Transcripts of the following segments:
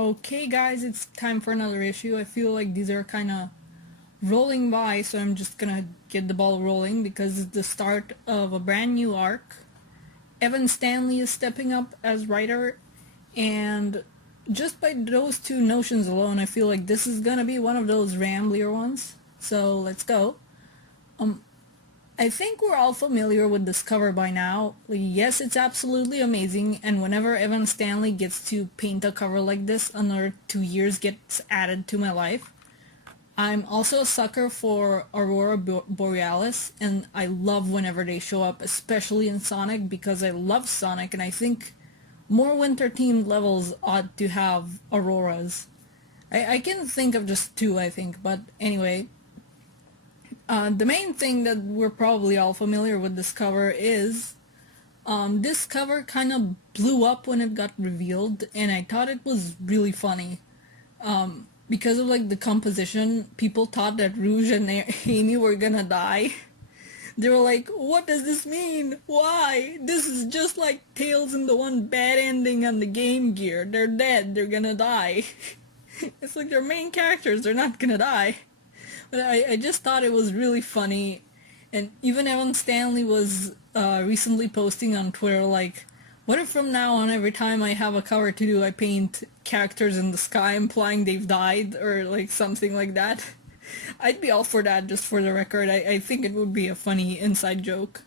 Okay guys, it's time for another issue. I feel like these are kind of rolling by, so I'm just gonna get the ball rolling because it's the start of a brand new arc. Evan Stanley is stepping up as writer, and just by those two notions alone, I feel like this is gonna be one of those ramblier ones. So let's go. I think we're all familiar with this cover by now. Like, yes, it's absolutely amazing, and whenever Evan Stanley gets to paint a cover like this, another 2 years gets added to my life. I'm also a sucker for Aurora Borealis, and I love whenever they show up, especially in Sonic, because I love Sonic, and I think more winter-themed levels ought to have auroras. I can think of just two, I think, but anyway, the main thing that we're probably all familiar with this cover is this cover kind of blew up when it got revealed, and I thought it was really funny. Because of like the composition, people thought that Rouge and Amy were gonna die. They were like, what does this mean? Why? This is just like Tails and the one bad ending on the Game Gear. They're dead, they're gonna die. It's like their main characters, they're not gonna die. But I just thought it was really funny, and even Evan Stanley was recently posting on Twitter like, what if from now on every time I have a cover to do I paint characters in the sky implying they've died, or like something like that? I'd be all for that, just for the record. I think it would be a funny inside joke.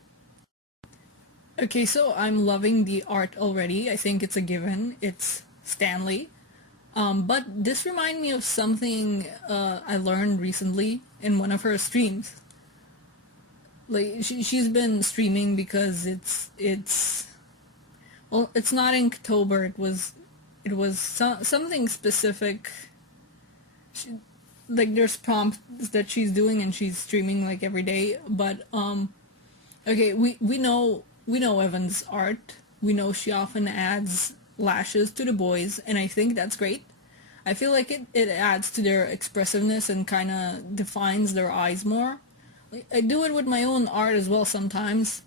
Okay, so I'm loving the art already. I think it's a given. It's Stanley. But this reminded me of something I learned recently in one of her streams. Like she's been streaming because it's not Inktober. It was something specific. Like there's prompts that she's doing and she's streaming like every day. But okay, we know Evan's art. We know she often adds lashes to the boys, and I think that's great. I feel like it adds to their expressiveness and kind of defines their eyes more. Like, I do it with my own art as well sometimes,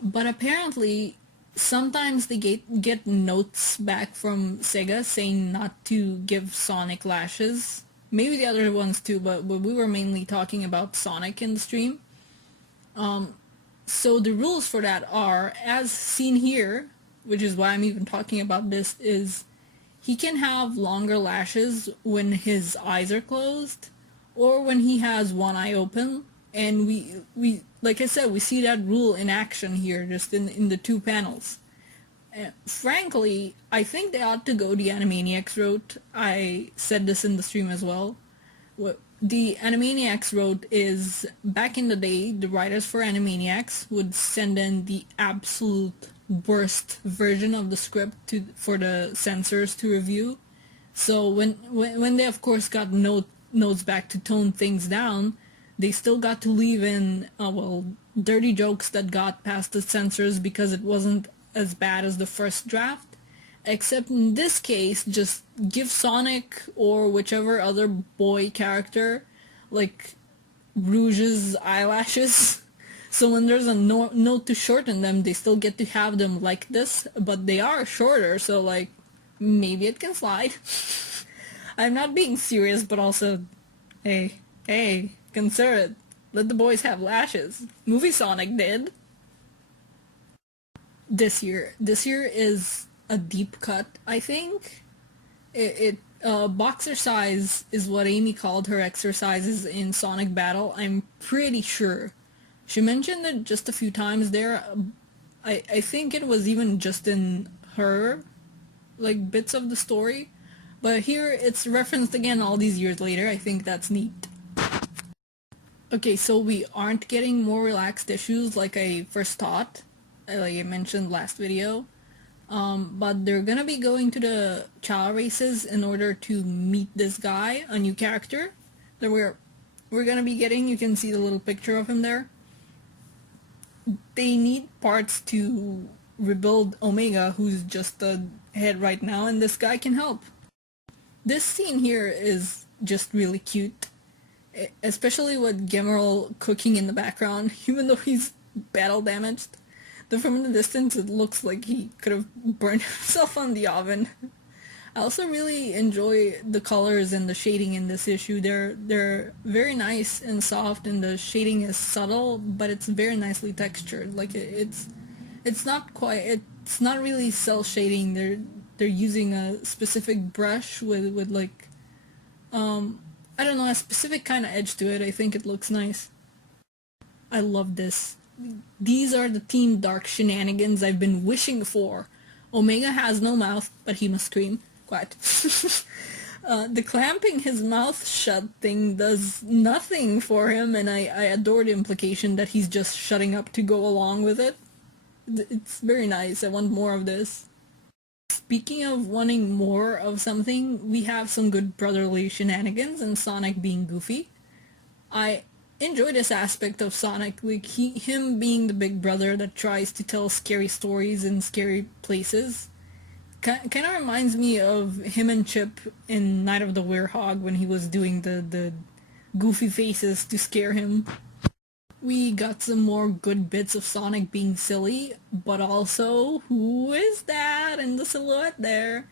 but apparently sometimes they get notes back from Sega saying not to give Sonic lashes. Maybe the other ones too, but we were mainly talking about Sonic in the stream. So the rules for that are, as seen here, which is why I'm even talking about this, is he can have longer lashes when his eyes are closed or when he has one eye open. And we like I said, we see that rule in action here, just in the two panels. Frankly, I think they ought to go the Animaniacs route. I said this in the stream as well. What the Animaniacs route is, back in the day, the writers for Animaniacs would send in the absolute worst version of the script for the censors to review. So when they of course got notes back to tone things down, they still got to leave in dirty jokes that got past the censors because it wasn't as bad as the first draft. Except in this case, just give Sonic or whichever other boy character like Rouge's eyelashes. So when there's a note to shorten them, they still get to have them like this, but they are shorter, so like maybe it can slide. I'm not being serious, but also, hey, consider it. Let the boys have lashes. Movie Sonic did. This year is a deep cut, I think. Boxer size is what Amy called her exercises in Sonic Battle. I'm pretty sure. She mentioned it just a few times there. I think it was even just in her, like, bits of the story. But here it's referenced again all these years later. I think that's neat. Okay, so we aren't getting more relaxed issues like I first thought, like I mentioned last video. But they're gonna be going to the Chow races in order to meet this guy, a new character that we're gonna be getting. You can see the little picture of him there. They need parts to rebuild Omega, who's just a head right now, and this guy can help. This scene here is just really cute, especially with Gemerl cooking in the background, even though he's battle damaged. From the distance, it looks like he could have burned himself on the oven. I also really enjoy the colors and the shading in this issue. They're very nice and soft, and the shading is subtle, but it's very nicely textured. Like it's not quite, it's not really cell shading. They're using a specific brush with like I don't know, a specific kind of edge to it. I think it looks nice. I love this. These are the Team Dark shenanigans I've been wishing for. Omega has no mouth, but he must scream. Quiet. The clamping his mouth shut thing does nothing for him, and I adore the implication that he's just shutting up to go along with it. It's very nice. I want more of this. Speaking of wanting more of something, we have some good brotherly shenanigans and Sonic being goofy. I enjoy this aspect of Sonic, like him being the big brother that tries to tell scary stories in scary places. Kind of reminds me of him and Chip in Night of the Werehog when he was doing the goofy faces to scare him. We got some more good bits of Sonic being silly, but also, who is that in the silhouette there?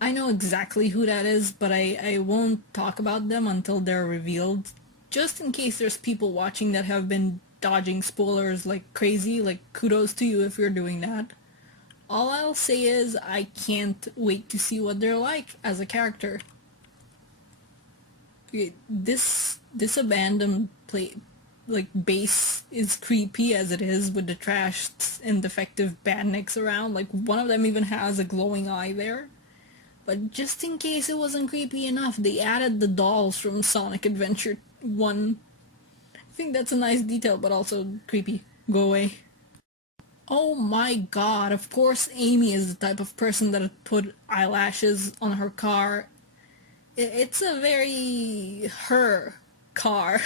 I know exactly who that is, but I won't talk about them until they're revealed. Just in case there's people watching that have been dodging spoilers like crazy, like kudos to you if you're doing that. All I'll say is I can't wait to see what they're like as a character. Okay, this abandoned like base is creepy as it is with the trashed and defective bandits around. Like one of them even has a glowing eye there. But just in case it wasn't creepy enough, they added the dolls from Sonic Adventure 1. I think that's a nice detail, but also creepy. Go away. Oh my god, of course Amy is the type of person that would put eyelashes on her car. It's a very her car.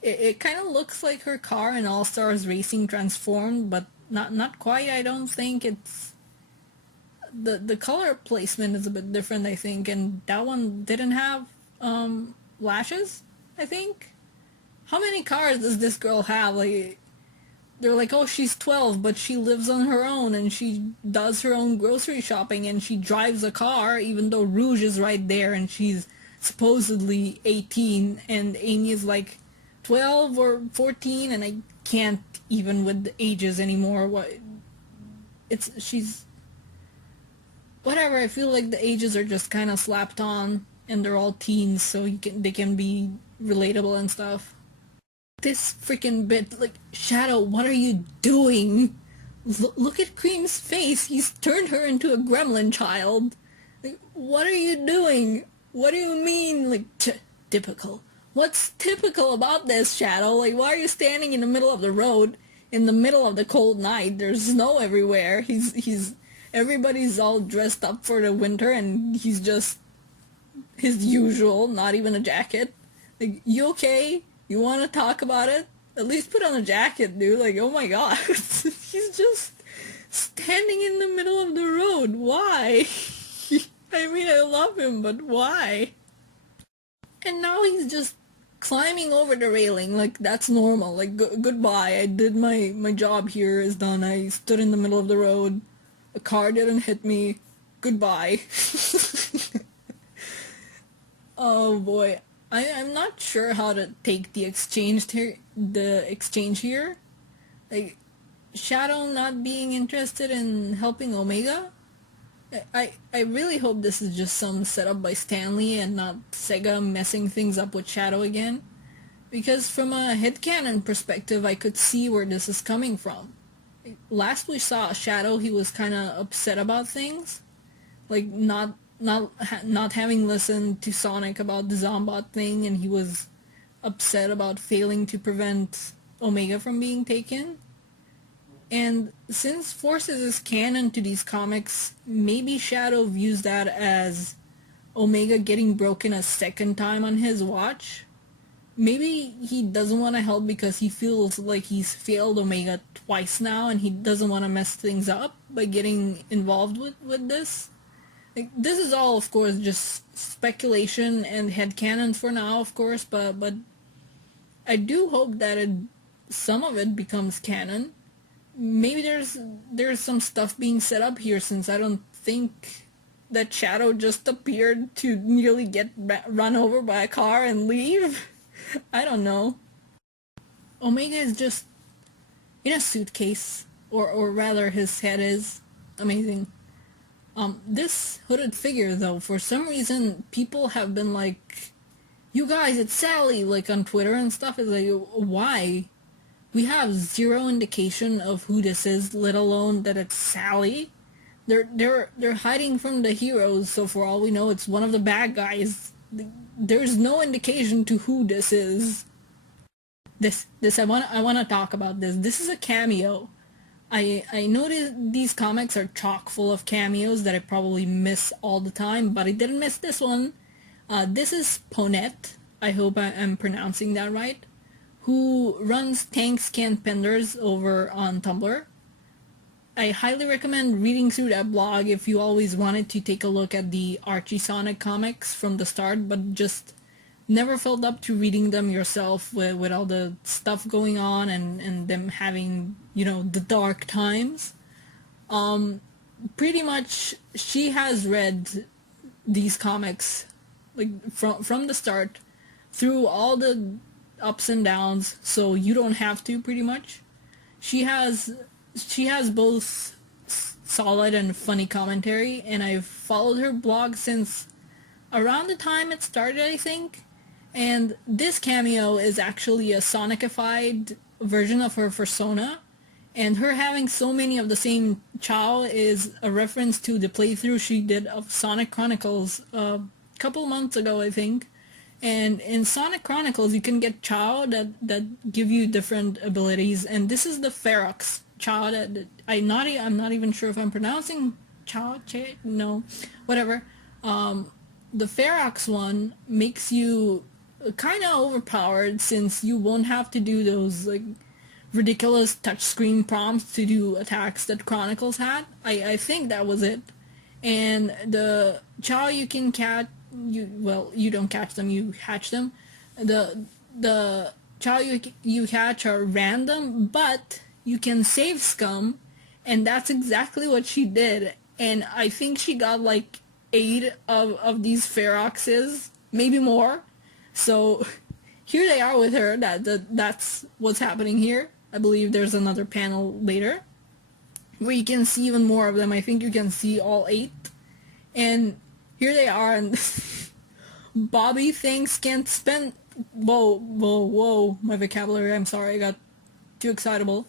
It kind of looks like her car in All Stars Racing transformed, but not quite. I don't think it's the color placement is a bit different, I think, and that one didn't have lashes, I think. How many cars does this girl have? Like they're like, oh, she's 12, but she lives on her own and she does her own grocery shopping and she drives a car even though Rouge is right there and she's supposedly 18 and Amy is like 12 or 14 and I can't even with the ages anymore. She's whatever. I feel like the ages are just kind of slapped on and they're all teens, so they can be relatable and stuff. This freaking bit, like, Shadow, what are you doing? Look at Cream's face. He's turned her into a gremlin child. Like, what are you doing? What do you mean, like, typical? What's typical about this, Shadow? Like, why are you standing in the middle of the road, in the middle of the cold night? There's snow everywhere. Everybody's all dressed up for the winter, and he's just his usual, not even a jacket. Like, you okay? You want to talk about it? At least put on a jacket, dude. Like, oh my god. He's just standing in the middle of the road. Why? I mean, I love him, but why? And now he's just climbing over the railing. Like, that's normal. Like, goodbye. I did my job here is done. I stood in the middle of the road. A car didn't hit me. Goodbye. Oh boy. I'm not sure how to take the exchange here. Like, Shadow not being interested in helping Omega? I really hope this is just some setup by Stanley and not Sega messing things up with Shadow again. Because from a headcanon perspective, I could see where this is coming from. Last we saw Shadow, he was kind of upset about things. Like, not having listened to Sonic about the Zombot thing, and he was upset about failing to prevent Omega from being taken. And since Forces is canon to these comics, maybe Shadow views that as Omega getting broken a second time on his watch. Maybe he doesn't want to help because he feels like he's failed Omega twice now and he doesn't want to mess things up by getting involved with this. Like, this is all, of course, just speculation and headcanon for now, of course, but I do hope that some of it becomes canon. Maybe there's some stuff being set up here, since I don't think that Shadow just appeared to nearly get run over by a car and leave? I don't know. Omega is just in a suitcase, or rather his head is. Amazing. This hooded figure though, for some reason people have been like, you guys, it's Sally, like on Twitter and stuff. It's like, why? We have zero indication of who this is, let alone that it's Sally. They're hiding from the heroes, so for all we know, it's one of the bad guys. There's no indication to who this is. This I wanna talk about this. This is a cameo. I noticed these comics are chock full of cameos that I probably miss all the time, but I didn't miss this one. This is Ponette. I hope I'm pronouncing that right. Who runs Tanks Can Penders over on Tumblr. I highly recommend reading through that blog if you always wanted to take a look at the Archie Sonic comics from the start, but just never felt up to reading them yourself with all the stuff going on and them having, you know, the dark times. Pretty much she has read these comics like from the start through all the ups and downs, so you don't have to. Pretty much she has both solid and funny commentary, and I've followed her blog since around the time it started, I think. And this cameo is actually a Sonicified version of her persona, and her having so many of the same Chow is a reference to the playthrough she did of Sonic Chronicles a couple months ago, I think. And in Sonic Chronicles you can get Chow that give you different abilities, and this is the Ferox Chow that I'm not even sure if I'm pronouncing Chow, no, whatever. The Ferox one makes you kind of overpowered, since you won't have to do those like ridiculous touchscreen prompts to do attacks that Chronicles had. I think that was it. And the Chow you can catch, you don't catch them, you hatch them. The Chow you catch are random, but you can save scum, and that's exactly what she did. And I think she got like 8 of these Feroxes, maybe more. So here they are with her. That's what's happening here. I believe there's another panel later where you can see even more of them. I think you can see all 8. And here they are. And Bobby thinks can't spend... Whoa. My vocabulary, I'm sorry, I got too excitable.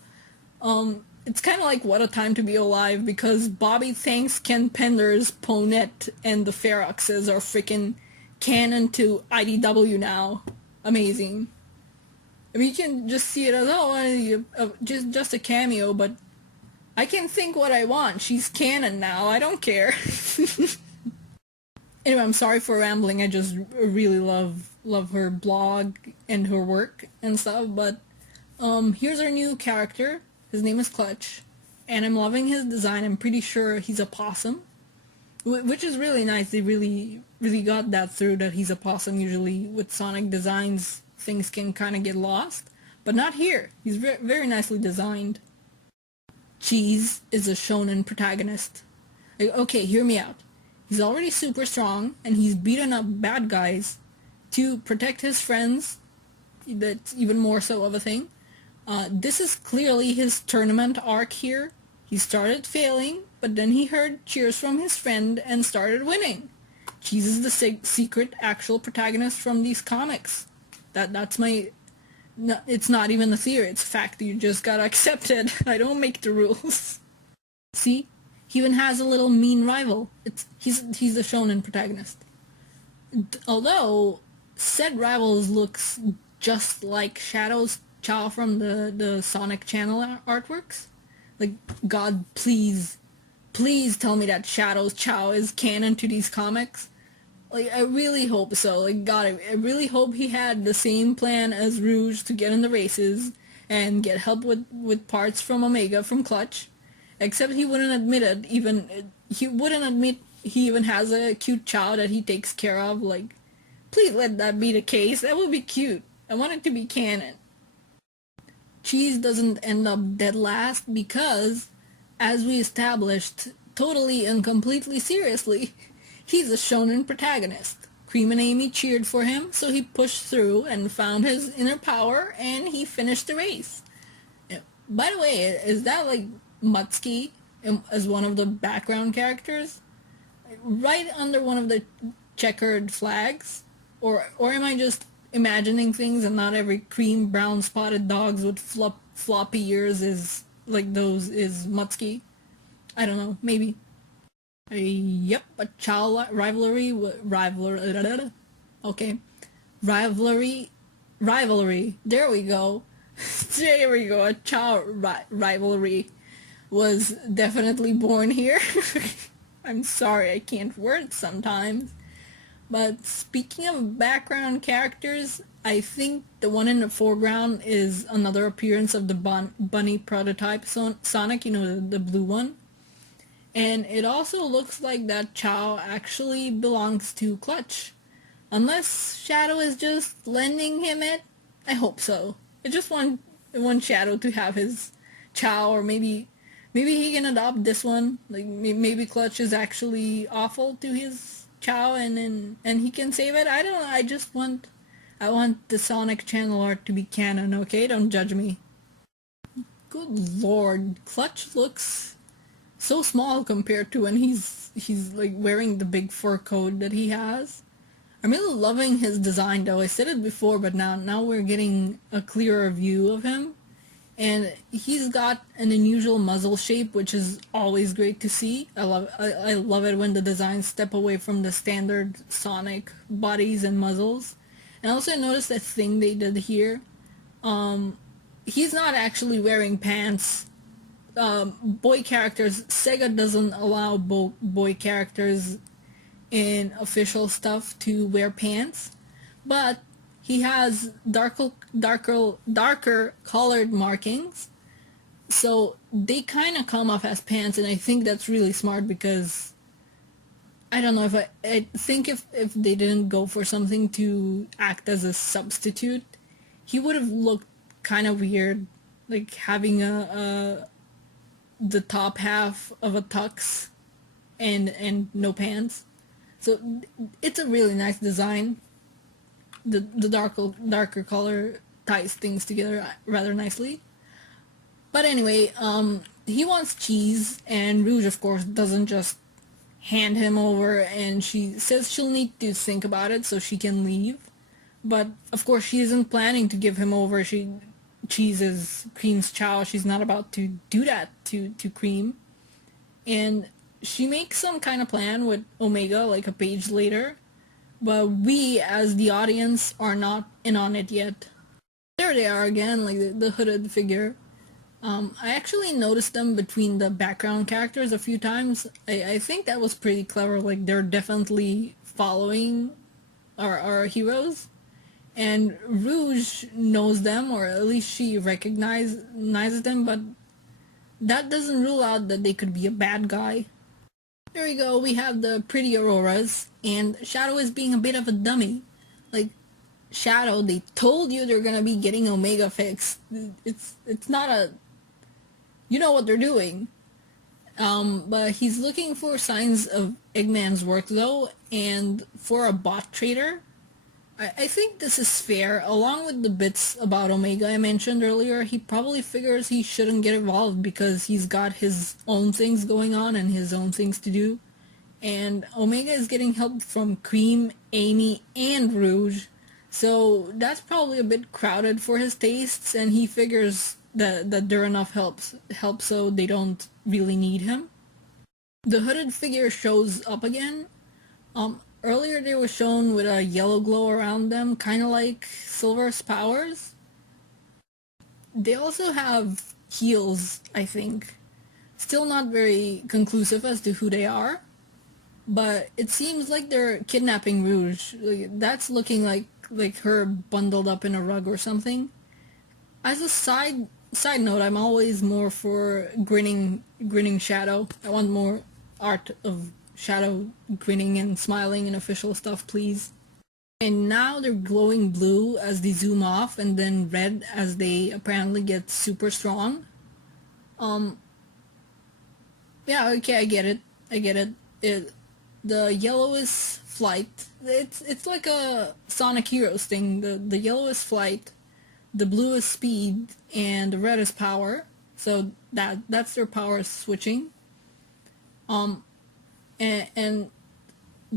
It's kind of like What a Time to Be Alive, because Bobby thanks Ken Pender's Ponette and the Feroxes are freaking canon to IDW now. Amazing. I mean, you can just see it as, just a cameo, but I can think what I want. She's canon now. I don't care. Anyway, I'm sorry for rambling. I just really love her blog and her work and stuff, but here's our new character. His name is Clutch, and I'm loving his design. I'm pretty sure he's a possum, which is really nice. They really got that through, that he's a possum. Usually with Sonic designs, things can kind of get lost, but not here. He's very nicely designed. Cheese is a shonen protagonist. Okay, hear me out. He's already super strong, and he's beaten up bad guys to protect his friends. That's even more so of a thing. This is clearly his tournament arc here. He started failing, but then he heard cheers from his friend and started winning. Cheese is the secret actual protagonist from these comics. That's my... No, it's not even a theory, it's a fact. You just gotta accept it. I don't make the rules. See? He even has a little mean rival. He's the shonen protagonist. Although, said rivals looks just like Shadow's Chow from the Sonic channel artworks. Like, God, please tell me that Shadow's Chow is canon to these comics. Like, I really hope so. Like, God, I really hope he had the same plan as Rouge to get in the races and get help with parts from Omega from Clutch. Except he wouldn't admit it. He wouldn't admit he even has a cute Chow that he takes care of. Like, please let that be the case. That would be cute. I want it to be canon. Cheese doesn't end up dead last because, as we established totally and completely seriously, He's a shonen protagonist. Cream and Amy cheered for him, so he pushed through and found his inner power, and he finished the race. By the way, is that like Mutsuki as one of the background characters? Right under one of the checkered flags? Or am I just imagining things and not every cream brown spotted dogs with floppy ears is like those is Mutsuki? I don't know, maybe. Yep, a child rivalry, okay, rivalry, there we go. There we go, a child rivalry was definitely born here. I'm sorry, I can't word sometimes. But speaking of background characters, I think the one in the foreground is another appearance of the bunny prototype Sonic, you know, the blue one. And it also looks like that Chow actually belongs to Clutch. Unless Shadow is just lending him it, I hope so. I just want Shadow to have his Chow, or maybe he can adopt this one. Like maybe Clutch is actually awful to his Chow, and he can save it. I don't know. I want the Sonic channel art to be canon. Okay, don't judge me. Good lord, Clutch looks so small compared to when he's like wearing the big fur coat that he has. I'm really loving his design though. I said it before, but now we're getting a clearer view of him. And he's got an unusual muzzle shape, which is always great to see. I love it when the designs step away from the standard Sonic bodies and muzzles. And also I noticed that thing they did here. He's not actually wearing pants. Boy characters, Sega doesn't allow boy characters in official stuff to wear pants, but he has darker colored markings, so they kind of come off as pants, and I think that's really smart because I don't know, if I think if they didn't go for something to act as a substitute, he would have looked kind of weird, like having the top half of a tux and no pants. So it's a really nice design. The darker color ties things together rather nicely. But anyway, he wants cheese, and Rouge of course doesn't just hand him over, and she says she'll need to think about it so she can leave. But of course she isn't planning to give him over. Cheese is Cream's Chow. She's not about to do that to Cream. And she makes some kind of plan with Omega like a page later, but we as the audience are not in on it yet. There they are again, like the hooded figure. I actually noticed them between the background characters a few times. I think that was pretty clever, like they're definitely following our heroes. And Rouge knows them, or at least she recognizes them, but that doesn't rule out that they could be a bad guy. There we go, we have the pretty Auroras, and Shadow is being a bit of a dummy. Like, Shadow, they told you they're gonna be getting Omega fixed. It's not a... You know what they're doing. But he's looking for signs of Eggman's work though, and for a bot trader, I think this is fair. Along with the bits about Omega I mentioned earlier, he probably figures he shouldn't get involved because he's got his own things going on and his own things to do. And Omega is getting help from Cream, Amy, and Rouge, so that's probably a bit crowded for his tastes, and he figures that there are enough help so they don't really need him. The hooded figure shows up again. Earlier they were shown with a yellow glow around them, kind of like Silver's powers. They also have heels, I think. Still not very conclusive as to who they are, but it seems like they're kidnapping Rouge. That's looking like her bundled up in a rug or something. As a side note, I'm always more for grinning Shadow. I want more art of Shadow grinning and smiling in official stuff, please. And now they're glowing blue as they zoom off, and then red as they apparently get super strong. Yeah, okay, I get it. The yellow is flight. It's like a Sonic Heroes thing. The yellow is flight, the blue is speed, and the red is power. So that's their power switching. And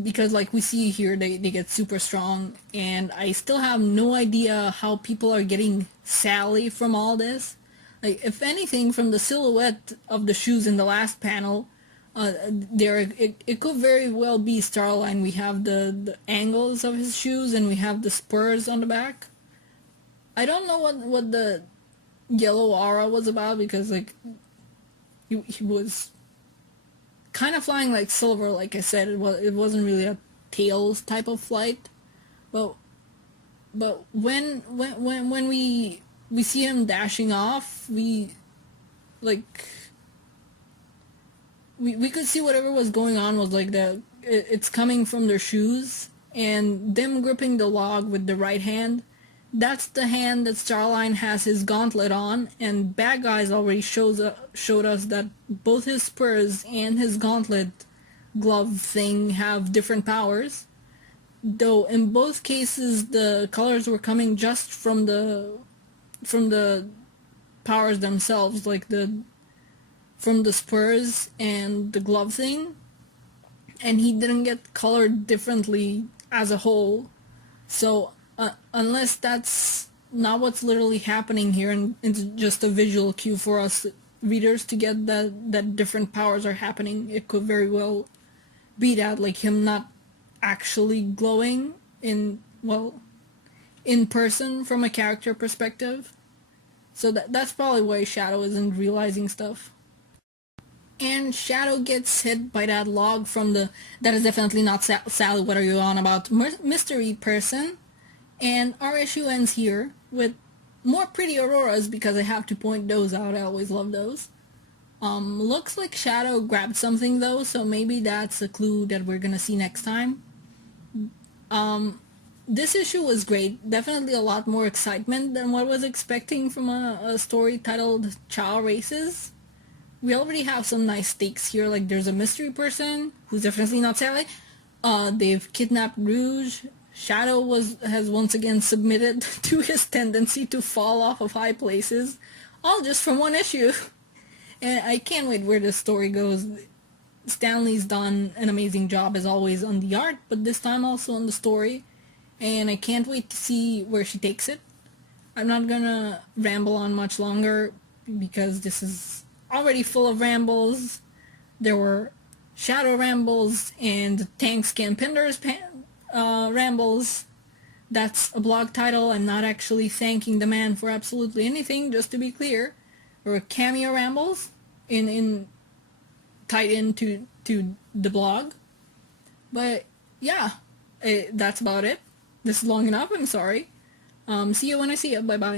because like we see here, they get super strong, and I still have no idea how people are getting Sally from all this. Like, if anything, from the silhouette of the shoes in the last panel, it could very well be Starline. We have the angles of his shoes, and we have the spurs on the back. I don't know what the yellow aura was about, because like he was kind of flying like silver. Like I said, it wasn't really a Tails type of flight, but when we see him dashing off, we could see whatever was going on was like it's coming from their shoes, and them gripping the log with the right hand. That's the hand that Starline has his gauntlet on, and Bad Guys already showed us that both his spurs and his gauntlet glove thing have different powers. Though in both cases the colors were coming just from the powers themselves, like from the spurs and the glove thing, and he didn't get colored differently as a whole. So unless that's not what's literally happening here, and it's just a visual cue for us readers to get that different powers are happening, it could very well be that, like, him not actually glowing in person from a character perspective. So that's probably why Shadow isn't realizing stuff. And Shadow gets hit by that log from that is definitely not Sally, what are you on about, mystery person. And our issue ends here with more pretty auroras, because I have to point those out. I always love those. Looks like Shadow grabbed something though, so maybe that's a clue that we're gonna see next time. This issue was great. Definitely a lot more excitement than what I was expecting from a story titled Chow Races. We already have some nice stakes here, like there's a mystery person, who's definitely not Sally. They've kidnapped Rouge. Shadow has once again submitted to his tendency to fall off of high places, all just from one issue. And I can't wait where this story goes. Stanley's done an amazing job as always on the art, but this time also on the story, and I can't wait to see where she takes it. I'm not gonna ramble on much longer, because this is already full of rambles. There were Shadow rambles and Tanks Campenders rambles. That's a blog title. I'm not actually thanking the man for absolutely anything, just to be clear. There were cameo rambles tied into the blog. But yeah, that's about it. This is long enough, I'm sorry. See you when I see you. Bye bye.